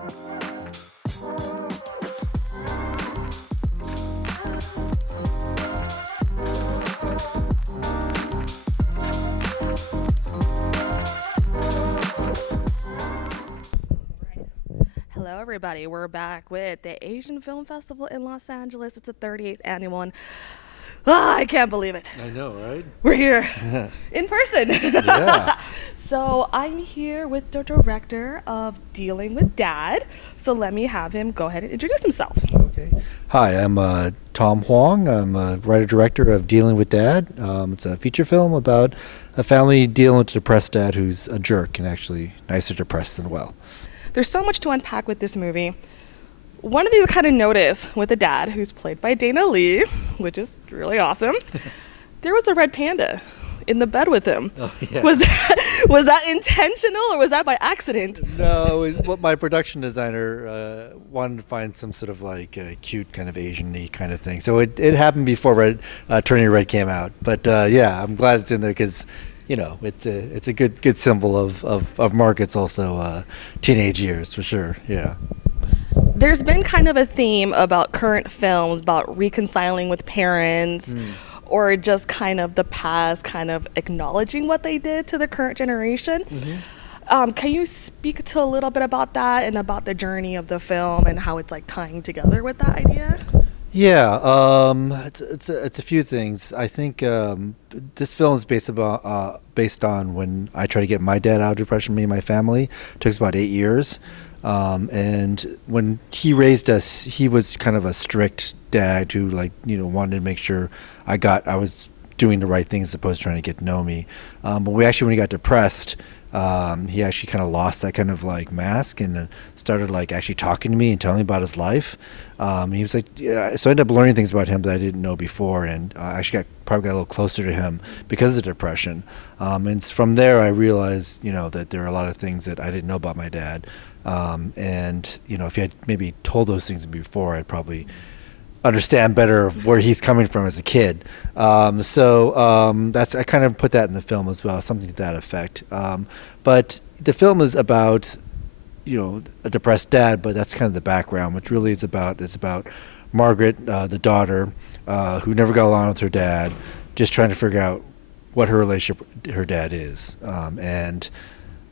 Hello, everybody. We're back with the Asian Film Festival in Los Angeles. It's a 38th annual one. I can't believe it. I know, right? We're here in person. Yeah. So I'm here with the director of Dealing with Dad. So let me have him go ahead and introduce himself. Okay. Hi, I'm Tom Huang. I'm a writer-director of Dealing with Dad. It's a feature film about a family dealing with a depressed dad who's a jerk and actually nicer depressed than well. There's so much to unpack with this movie. One of these I kind of noticed with the dad, who's played by Dana Lee, which is really awesome. There was a red panda in the bed with him. Oh, yeah. Was that intentional or was that by accident? No, it was what my production designer wanted to find some sort of like cute kind of Asian-y kind of thing. So it happened before Turning Red came out. But yeah, I'm glad it's in there because, you know, it's a good symbol of Margaret's also teenage years for sure. Yeah. There's been kind of a theme about current films about reconciling with parents or just kind of the past, kind of acknowledging what they did to the current generation. Can you speak to a little bit about that and about the journey of the film and how it's like tying together with that idea? Yeah, it's a few things. I think this film is based on when I tried to get my dad out of depression, me and my family. It took us about 8 years. And when he raised us, he was kind of a strict dad who, like, you know, wanted to make sure I was doing the right things as opposed to trying to get to know me. But when he got depressed, he actually kind of lost that kind of like mask and started like actually talking to me and telling me about his life. He was like, yeah, so I ended up learning things about him that I didn't know before, and I actually probably got a little closer to him because of depression. And from there, I realized, you know, that there are a lot of things that I didn't know about my dad. And, you know, if he had maybe told those things before, I'd probably understand better where he's coming from as a kid. I kind of put that in the film as well, something to that effect. But the film is about, you know, a depressed dad, but that's kind of the background, which really it's about Margaret, the daughter, who never got along with her dad, just trying to figure out what her relationship with her dad is. And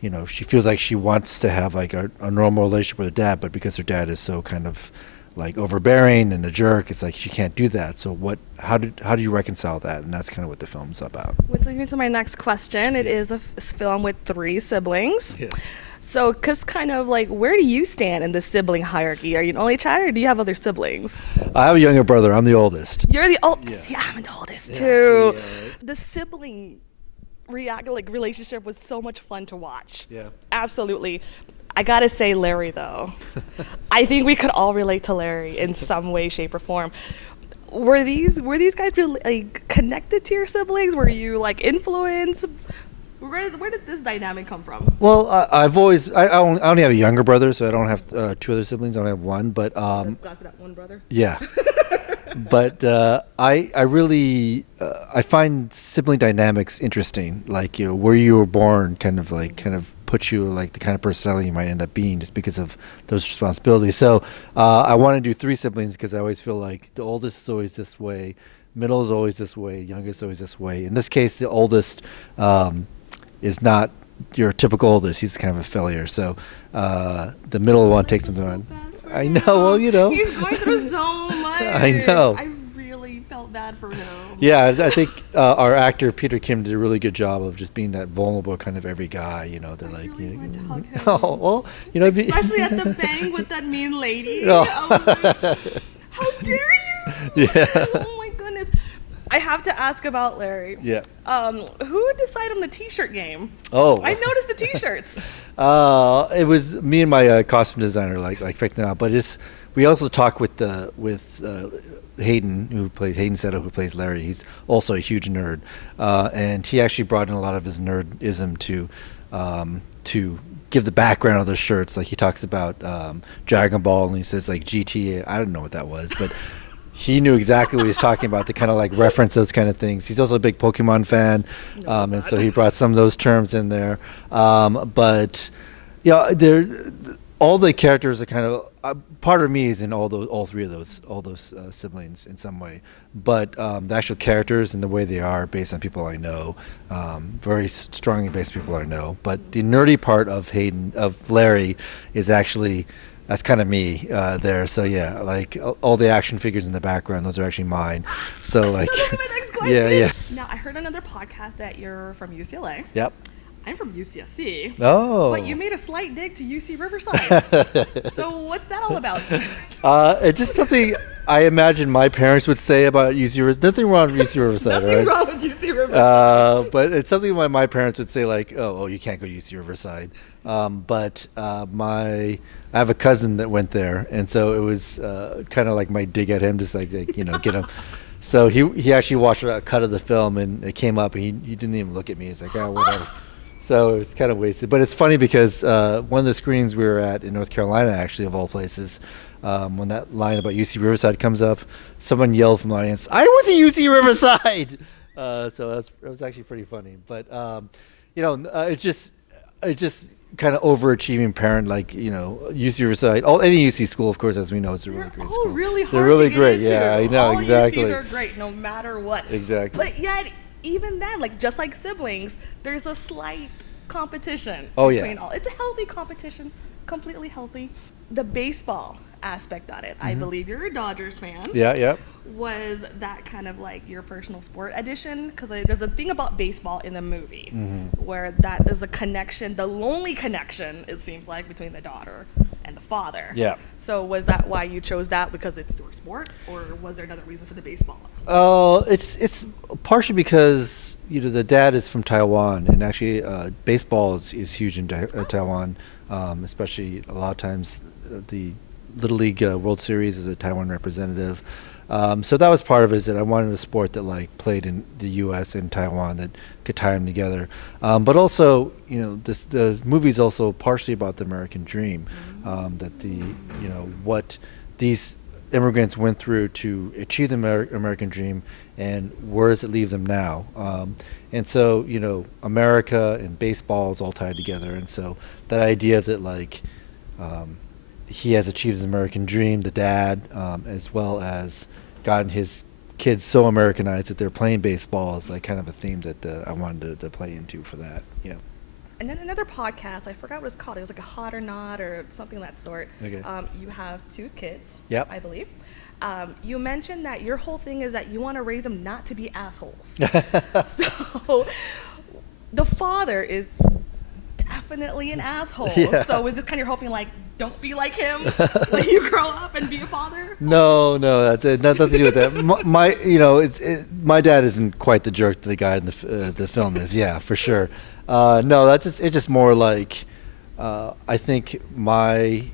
you know, she feels like she wants to have like a normal relationship with her dad, but because her dad is so kind of like overbearing and a jerk, it's like she can't do that. So how do you reconcile that? And that's kind of what the film's about. Which leads me to my next question. It is a film with 3 siblings. Yes. So, cause kind of like, where do you stand in the sibling hierarchy? Are you an only child or do you have other siblings? I have a younger brother. I'm the oldest. You're the oldest. Yeah, I'm the oldest too. The sibling relationship was so much fun to watch. Yeah. Absolutely. I gotta say Larry though. I think we could all relate to Larry in some way, shape, or form. Were these guys really like connected to your siblings? Were you like influenced? Where did this dynamic come from? Well, I only have a younger brother, so I don't have 2 other siblings. I only have 1, but Glad for that one brother. yeah. But I really I find sibling dynamics interesting. Like, you know, where you were born kind of puts you like the kind of personality you might end up being just because of those responsibilities. So I want to do 3 siblings because I always feel like the oldest is always this way, middle is always this way, youngest is always this way. In this case, the oldest is not your typical oldest. He's kind of a failure. So the middle one takes him on. I know. Well, you know. He's going through so much. I know. I really felt bad for him. Yeah, I think our actor Peter Kim did a really good job of just being that vulnerable kind of every guy. You know, that like. Really wanted to hug him. Oh well, you know. Especially at the bang with that mean lady. Oh. I was like, how dare you? Yeah. Oh my goodness. I have to ask about Larry. Yeah. Who decided on the T-shirt game? Oh. I noticed the T-shirts. It was me and my costume designer, like figuring out. But we also talked with Hayden Szeto, who plays Larry. He's also a huge nerd, and he actually brought in a lot of his nerdism to give the background of the shirts. Like he talks about Dragon Ball, and he says like GT. I don't know what that was, but. He knew exactly what he was talking about to kind of like reference those kind of things. He's also a big Pokemon fan, and so he brought some of those terms in there. But yeah, all the characters are kind of part of me is in all three of those siblings in some way, but the actual characters and the way they are based on people I know, very strongly based on people I know. But the nerdy part of Larry is actually. That's kind of me there. So yeah, like all the action figures in the background, those are actually mine. So like, That was my next question. yeah. Now I heard another podcast that you're from UCLA. Yep. I'm from UCSC. Oh. But you made a slight dig to UC Riverside. So what's that all about? It's just something I imagine my parents would say about UC Riverside. Nothing wrong with UC Riverside, Nothing right? wrong with UC Riverside. But it's something my parents would say like, oh, you can't go to UC Riverside. But I have a cousin that went there, and so it was kind of like my dig at him, just like get him. So he actually watched a cut of the film, and it came up, and he didn't even look at me. He's like, oh, whatever. So it was kind of wasted. But it's funny because one of the screenings we were at in North Carolina, actually, of all places, when that line about UC Riverside comes up, someone yelled from the audience, I went to UC Riverside! So that was actually pretty funny. But, it's just kind of overachieving parent, like, UC Riverside. Any UC school, of course, as we know, is a really great school. Really hard They're really to get great. into. Yeah, I know, all exactly. UCs are great no matter what. Exactly. But yet, even then, like just like siblings, there's a slight competition between all. It's a healthy competition, completely healthy. The baseball aspect on it, I believe you're a Dodgers fan. Yeah. Was that kind of like your personal sport addition? Because there's a thing about baseball in the movie where that is a connection, the lonely connection, it seems like, between the daughter and the father. Yeah. So was that why you chose that, because it's your sport, or was there another reason for the baseball? It's partially because the dad is from Taiwan, and actually baseball is huge in Taiwan, especially a lot of times the Little League World Series is a Taiwan representative. So that was part of it, is that I wanted a sport that like played in the U.S. and Taiwan that could tie them together. But also, the movie is also partially about the American dream, that what these immigrants went through to achieve the American dream, and where does it leave them now? And so, America and baseball is all tied together. And so that idea that like he has achieved his American dream, the dad, as well as gotten his kids so Americanized that they're playing baseball, is like kind of a theme that I wanted to play into for that. Yeah. And then another podcast, I forgot what it's called. It was like a Hot or Not or something of that sort. Okay. You have 2 kids, Yep. I believe. You mentioned that your whole thing is that you want to raise them not to be assholes. So the father is definitely an asshole. Yeah. So is it kind of hoping like, don't be like him when you grow up and be a father? No, that's nothing to do with that. My dad isn't quite the jerk that the guy in the film is. Yeah, for sure. No, it's just more like I think my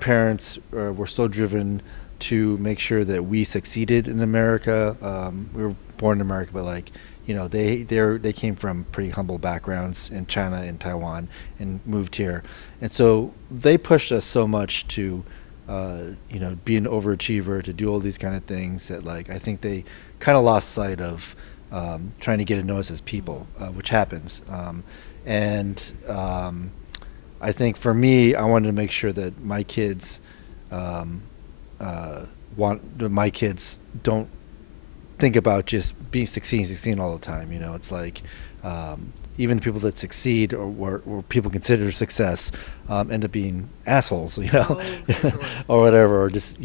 parents were so driven to make sure that we succeeded in America. We were born in America, but like they came from pretty humble backgrounds in China and Taiwan and moved here, and so they pushed us so much to be an overachiever, to do all these kind of things that like I think they kind of lost sight of trying to get a notice as people, which happens. And I think for me, I wanted to make sure that my kids don't think about just succeeding all the time. It's like even people that succeed or people consider success end up being assholes, Oh, sure. or whatever, or just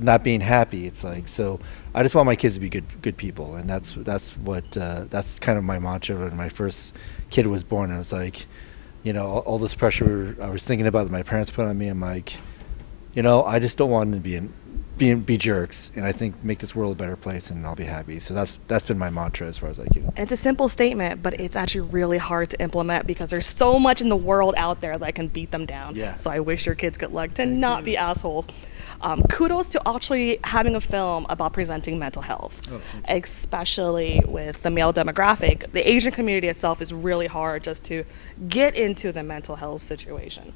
not being happy. It's like, so I just want my kids to be good people, and that's kind of my mantra. When my first kid was born, I was like, all this pressure I was thinking about that my parents put on me. I'm like, I just don't want them to be jerks, and I think make this world a better place, and I'll be happy. So that's been my mantra as far as I can. It's a simple statement, but it's actually really hard to implement because there's so much in the world out there that can beat them down. Yeah. So I wish your kids good luck to not be assholes. Kudos to actually having a film about presenting mental health, especially with the male demographic. The Asian community itself is really hard just to get into the mental health situation.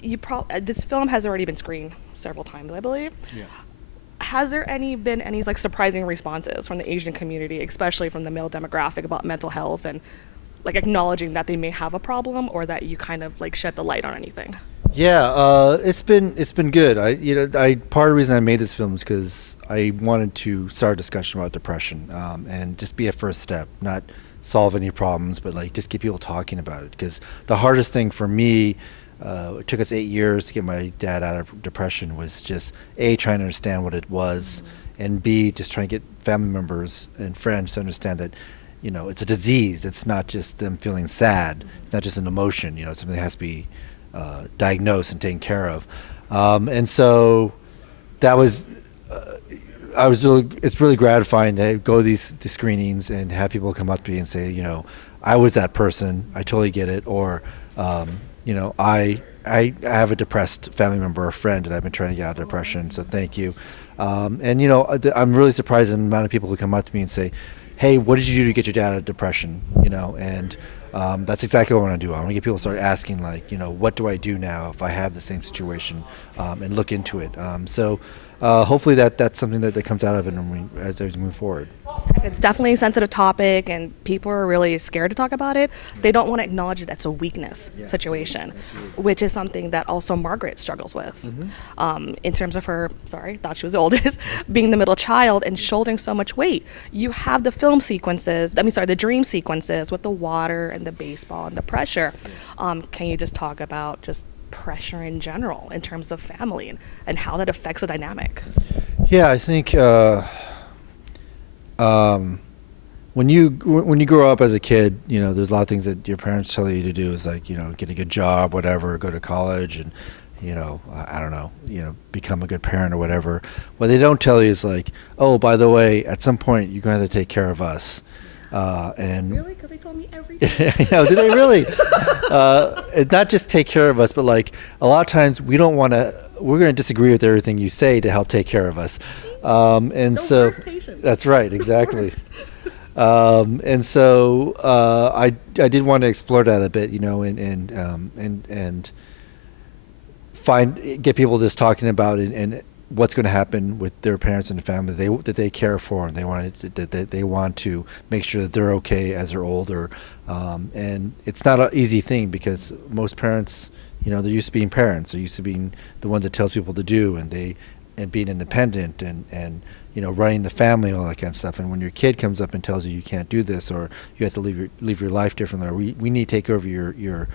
This film has already been screened several times, I believe. Yeah. Has there been any like surprising responses from the Asian community, especially from the male demographic, about mental health and like acknowledging that they may have a problem, or that you kind of like shed the light on anything? Yeah, it's been good. I part of the reason I made this film is because I wanted to start a discussion about depression, and just be a first step, not solve any problems, but like just get people talking about it. Because the hardest thing for me, it took us 8 years to get my dad out of depression, was just A, trying to understand what it was, and B, just trying to get family members and friends to understand that, it's a disease. It's not just them feeling sad. It's not just an emotion. It's something that has to be diagnosed and taken care of. And so that was, it's really gratifying to go to these screenings and have people come up to me and say, I was that person. I totally get it. Or, I have a depressed family member or friend, and I've been trying to get out of depression. So thank you. And I'm really surprised at the amount of people who come up to me and say, hey, what did you do to get your dad out of depression? And that's exactly what I want to do. I want to get people to start asking, like, what do I do now if I have the same situation, and look into it. So hopefully that's something that comes out of it as we move forward. It's definitely a sensitive topic, and people are really scared to talk about it. They don't want to acknowledge it as a weakness situation, which is something that also Margaret struggles with. In terms of her, thought she was the oldest, being the middle child and shouldering so much weight. You have the the dream sequences with the water and the baseball and the pressure. Can you just talk about just pressure in general in terms of family and how that affects the dynamic? Yeah, I think when you grow up as a kid, there's a lot of things that your parents tell you to do. Is like, get a good job, whatever, go to college, and I don't know, become a good parent or whatever. What they don't tell you is like, oh, by the way, at some point you're going to have to take care of us. And really? Because they told me everything. Did they really? Not just take care of us, but like a lot of times we're going to disagree with everything you say to help take care of us. And so that's right, exactly. And so I did want to explore that a bit, and get people just talking about it, and what's going to happen with their parents and family that they care for, and they want to make sure that they're okay as they're older. And it's not an easy thing, because most parents, they're used to being parents. They're used to being the one that tells people to do, and being independent and running the family and all that kind of stuff. And when your kid comes up and tells you can't do this, or you have to live your life differently, or we need to take over your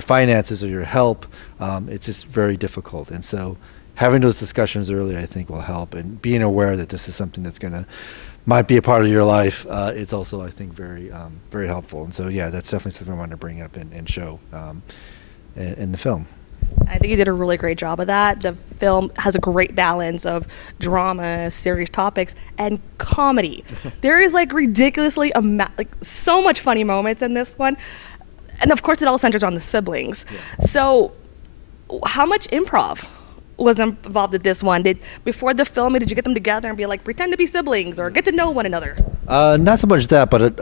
finances or your help, it's just very difficult. And so having those discussions early, I think, will help. And being aware that this is something that's might be a part of your life, it's also, I think, very very helpful. And so yeah, that's definitely something I wanted to bring up and show in the film. I think you did a really great job of that. The film has a great balance of drama, serious topics, and comedy. There is like ridiculously so much funny moments in this one, and of course it all centers on the siblings. Yeah. So how much improv was involved in this one? Before the film, did you get them together and be like, pretend to be siblings or get to know one another? Not so much that, but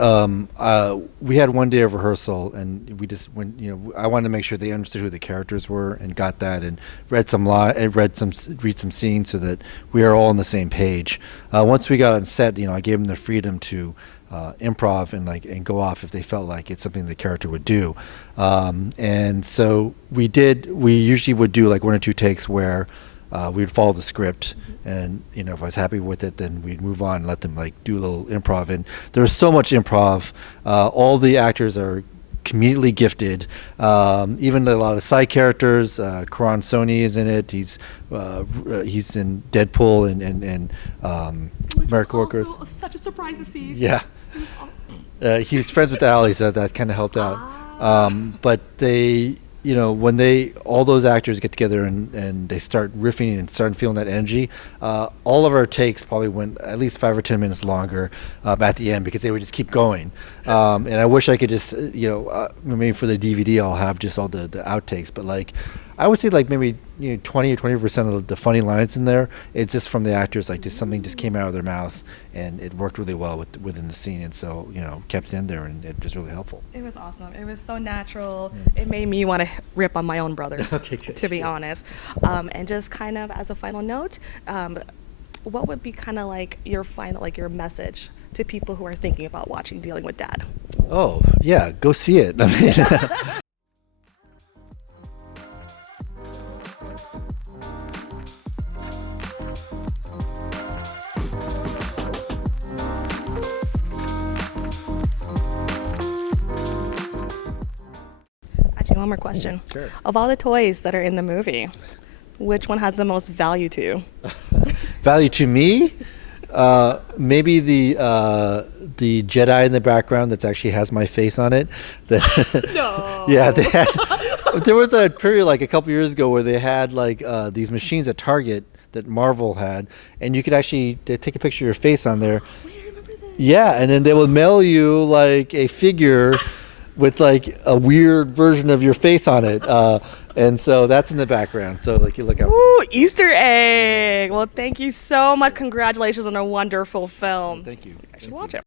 we had one day of rehearsal, and we just went. I wanted to make sure they understood who the characters were and got that, and read some scenes so that we are all on the same page. Once we got on set, I gave them the freedom to improv and go off if they felt like it's something the character would do. And so we usually would do like 1 or 2 takes where we'd follow the script, and if I was happy with it, then we'd move on and let them like do a little improv. And there's so much improv. All the actors are comedically gifted. Even a lot of side characters. Karan Soni is in it. He's in Deadpool and American Workers. Such a surprise to see. Yeah. He was friends with Ali, so that kind of helped out. But they, when all those actors get together and they start riffing and start feeling that energy, all of our takes probably went at least 5 or 10 minutes longer at the end, because they would just keep going. And I wish I could just, maybe for the DVD I'll have just all the outtakes, but like I would say like maybe 20 or 20% of the funny lines in there, it's just from the actors, like just something just came out of their mouth and it worked really well within the scene, and so kept it in there, and it was really helpful. It was awesome. It was so natural. It made me want to rip on my own brother. Okay, good. To be honest. And just kind of as a final note, what would be kind of like your final, like your message to people who are thinking about watching Dealing with Dad? Oh, yeah, go see it. I mean, Actually, one more question. Sure. Of all the toys that are in the movie, which one has the most value to you? value to me, maybe the Jedi in the background that actually has my face on it. No. Yeah, there was a period like a couple years ago where they had like these machines at Target that Marvel had, and you could actually take a picture of your face on there. Wait, I remember this. Yeah, and then they would mail you like a figure with like a weird version of your face on it. And so that's in the background. So like you look out. Ooh, Easter egg. Well, thank you so much. Congratulations on a wonderful film. Thank you. I should watch it.